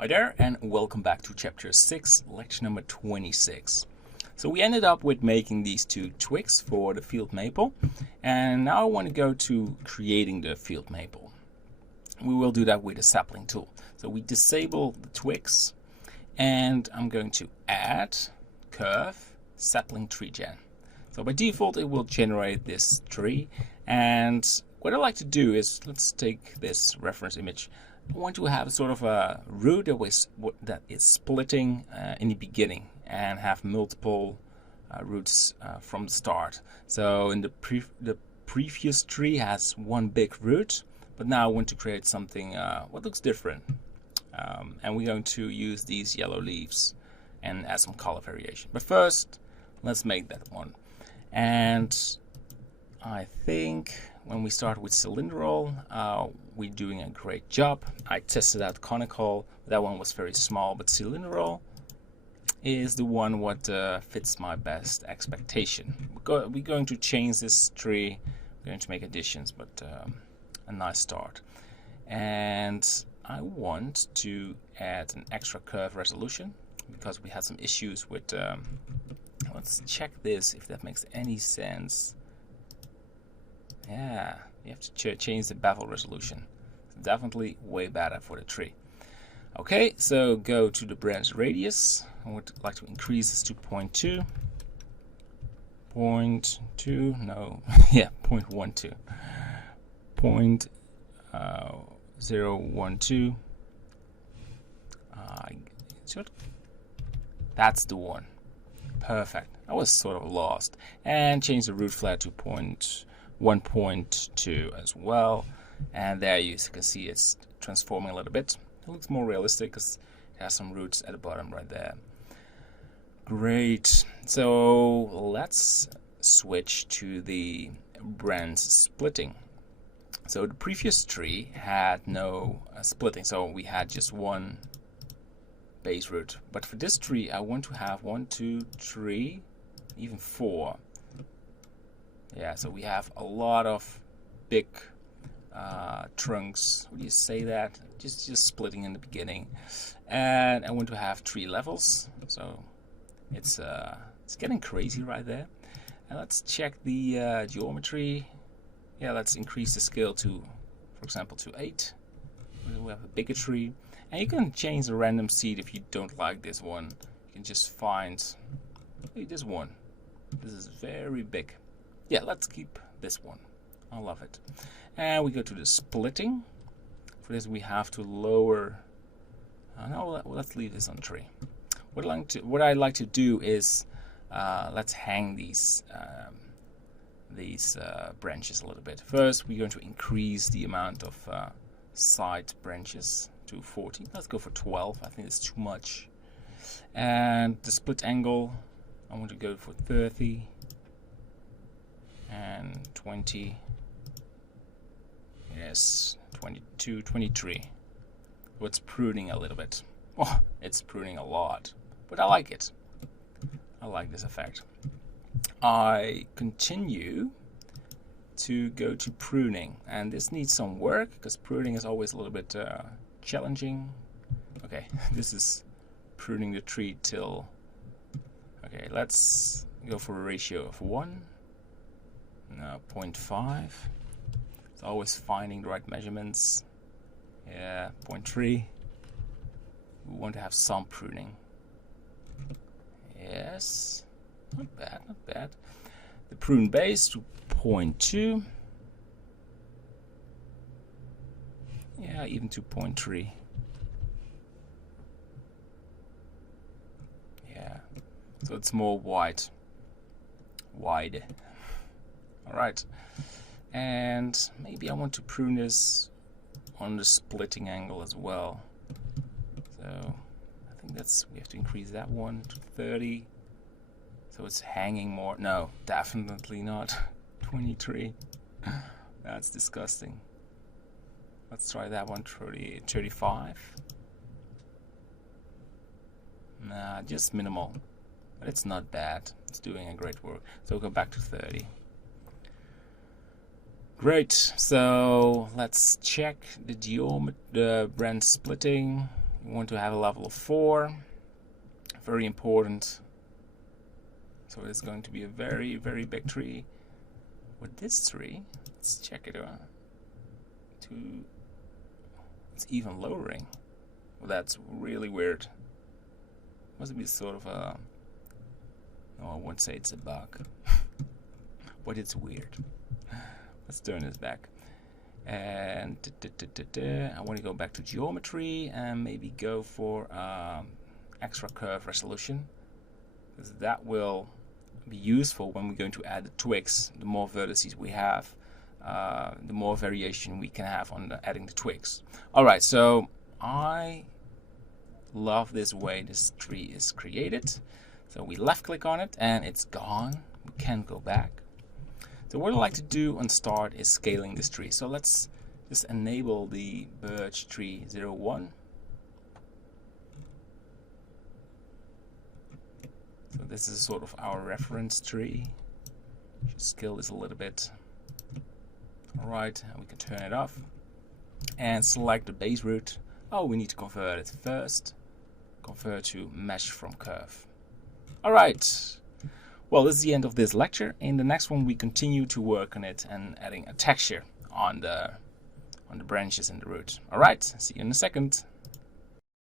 Hi there, and welcome back to Chapter 6, Lecture number 26. So we ended up with making these two twigs for the field maple, and now I want to go to creating the field maple. We will do that with the sapling tool. So we disable the twigs, and I'm going to add curve sapling tree gen. So by default it will generate this tree, and what I like to do is, let's take this reference image. I want to have sort of a root that is splitting in the beginning and have multiple roots from the start. So in the previous tree has one big root, but now I want to create something what looks different. And we're going to use these yellow leaves and add some color variation. But first, let's make that one. And I think when we start with cylindrical, we're doing a great job. I tested out conical. That one was very small, but cylindrical is the one what fits my best expectation. We're going to change this tree. We're going to make additions, but a nice start. And I want to add an extra curve resolution because we had some issues with. Let's check this if that makes any sense. Yeah, you have to change the bevel resolution. It's definitely way better for the tree. Okay, so go to the branch radius. I would like to increase this to 0.2. 0.2, no, yeah, 0.12. 0.012. That's the one. Perfect. I was sort of lost. And change the root flare to 1.2 as well, and there you can see it's transforming a little bit. It looks more realistic because it has some roots at the bottom right there. Great. So let's switch to the branch splitting. So the previous tree had no splitting, so we had just one base root. But for this tree, I want to have 1, 2, 3, even 4. Yeah, so we have a lot of big trunks. How do you say that? Just splitting in the beginning. And I want to have 3 levels. So it's getting crazy right there. And let's check the geometry. Yeah, let's increase the scale to, for example, to 8. We have a bigger tree. And you can change the random seed if you don't like this one. You can just find this one. This is very big. Yeah, let's keep this one. I love it. And we go to the splitting. For this, we have to lower. No, let's leave this on 3. What I like to do is let's hang these branches a little bit. First, we're going to increase the amount of side branches to 40. Let's go for 12. I think it's too much. And the split angle, I want to go for 30. And 20, yes, 22, 23. So it's pruning a little bit. Oh, it's pruning a lot, but I like it. I like this effect. I continue to go to pruning, and this needs some work because pruning is always a little bit challenging. Okay, this is pruning the tree till. Okay, let's go for a ratio of 1. No, 0.5. It's always finding the right measurements. Yeah, 0.3. We want to have some pruning. Yes, not bad, not bad. The prune base to 0.2. Yeah, even to 0.3. Yeah, so it's more wide. Alright, and maybe I want to prune this on the splitting angle as well. So I think we have to increase that one to 30. So it's hanging more. No, definitely not. 23. That's disgusting. Let's try that one. 35. Nah, just minimal. But it's not bad. It's doing a great work. So we'll go back to 30. Great, so let's check the branch splitting. We want to have a level of 4. Very important. So it's going to be a very, very big tree. With this tree, let's check it out. It's even lowering. Well, that's really weird. Must be sort of a... No, I won't say it's a bug. But it's weird. Let's turn this back. And I want to go back to geometry and maybe go for extra curve resolution, because that will be useful when we're going to add the twigs. The more vertices we have, the more variation we can have on adding the twigs. Alright, so I love this way this tree is created. So we left click on it and it's gone. We can't go back. So what I like to do on start is scaling this tree. So let's just enable the birch tree 01. So this is sort of our reference tree. Should scale this a little bit. Alright, we can turn it off and select the base root. Oh, we need to convert it first. Convert to mesh from curve. Alright. Well, this is the end of this lecture. In the next one, we continue to work on it and adding a texture on the branches and the root. Alright, see you in a second.